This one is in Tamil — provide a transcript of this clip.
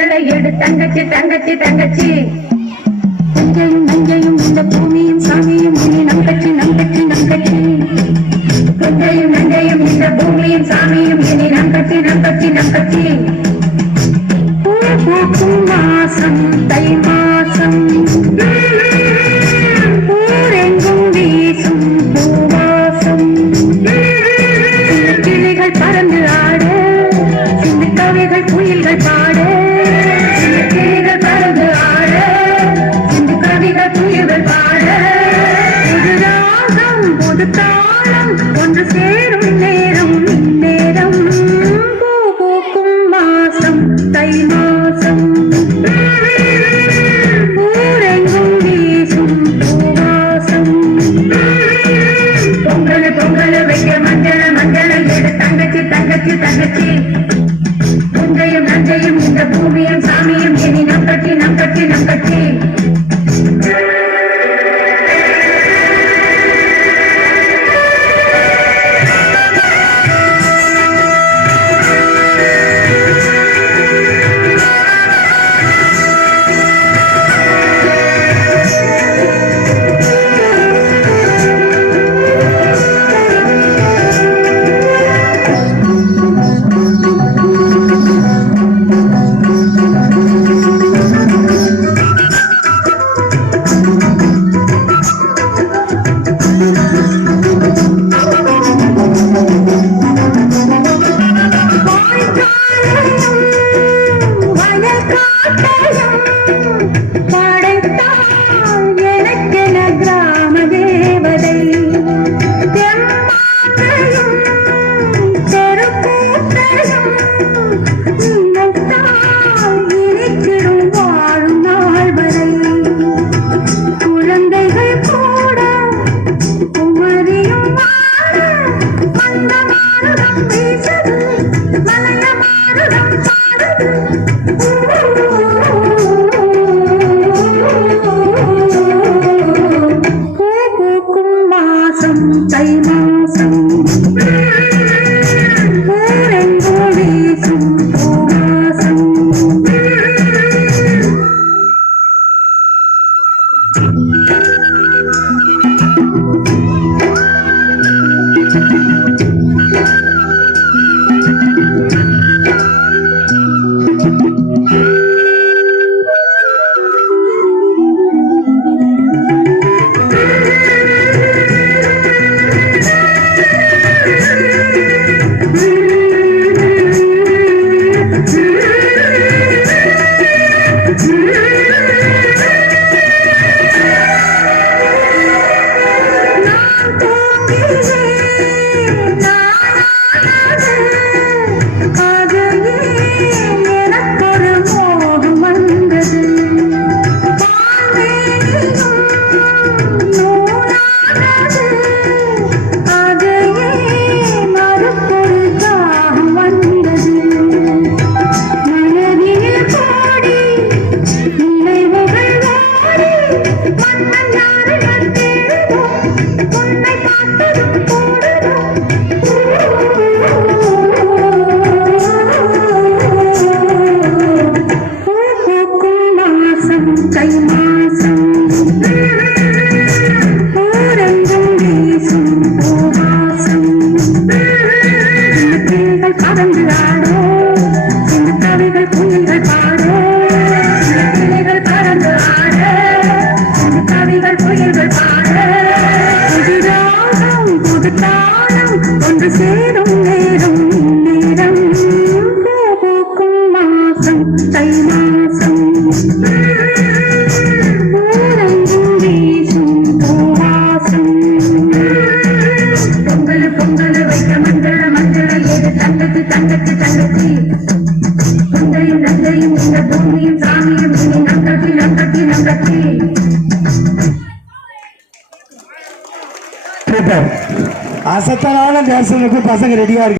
மஞ்சளை எடு தங்கச்சி தங்கச்சி தங்கச்சி. நஞ்சையும் நஞ்சையும் இந்த பூமியும் சாமியும் இனி நங்கச்சி நங்கச்சி நங்கச்சி. நஞ்சையும் நஞ்சையும் இந்த பூமியும் சாமியும் இனி நங்கச்சி நங்கச்சி நங்கச்சி. பூ பூக்கும் மாசம் தை மாசம், ஊரெங்கும் வீசும் பூவாசம். கிளிகள் பறந்து ஆட, சின்ன கவிகள் குயில்கள் பாட. கிளிகள் பறந்து ஆட, சின்ன கவிகள் குயில்கள் பாட. புது ராகம் புது தாளம் ஒன்று சேரும் நேரம் நேரம். பூ பூக்கும் மாசம் தை மாசம், ஊரெங்கும் வீசும் பூவாசம். பொங்கல் பொங்கல் வைக்க மஞ்சள் மஞ்சள் எடு தங்கச்சி தங்கச்சி தங்கச்சி. நஞ்சையும் நஞ்சையும் இந்த பூமியும் சாமியும் இனி நம்பச்சி நம்பச்சி நம்பச்சி. ஒன்று சேரும் நேரம் நேரம். பூக்கும் மாசம் தை மாசம், ஊரெங்கும் வீசும் பூவாசம். பொங்கல் பொங்கல் வைக்க மஞ்சள் மஞ்சள் எடு தங்கச்சி தங்கச்சி தங்கச்சி. நஞ்சையும் நஞ்சையும் இந்த பூமியும் சாமியும் இனி நங்கச்சி நங்கச்சி நங்கச்சி. அசத்தனான பேசுறதுக்கு பசங்க ரெடியா இருக்கு.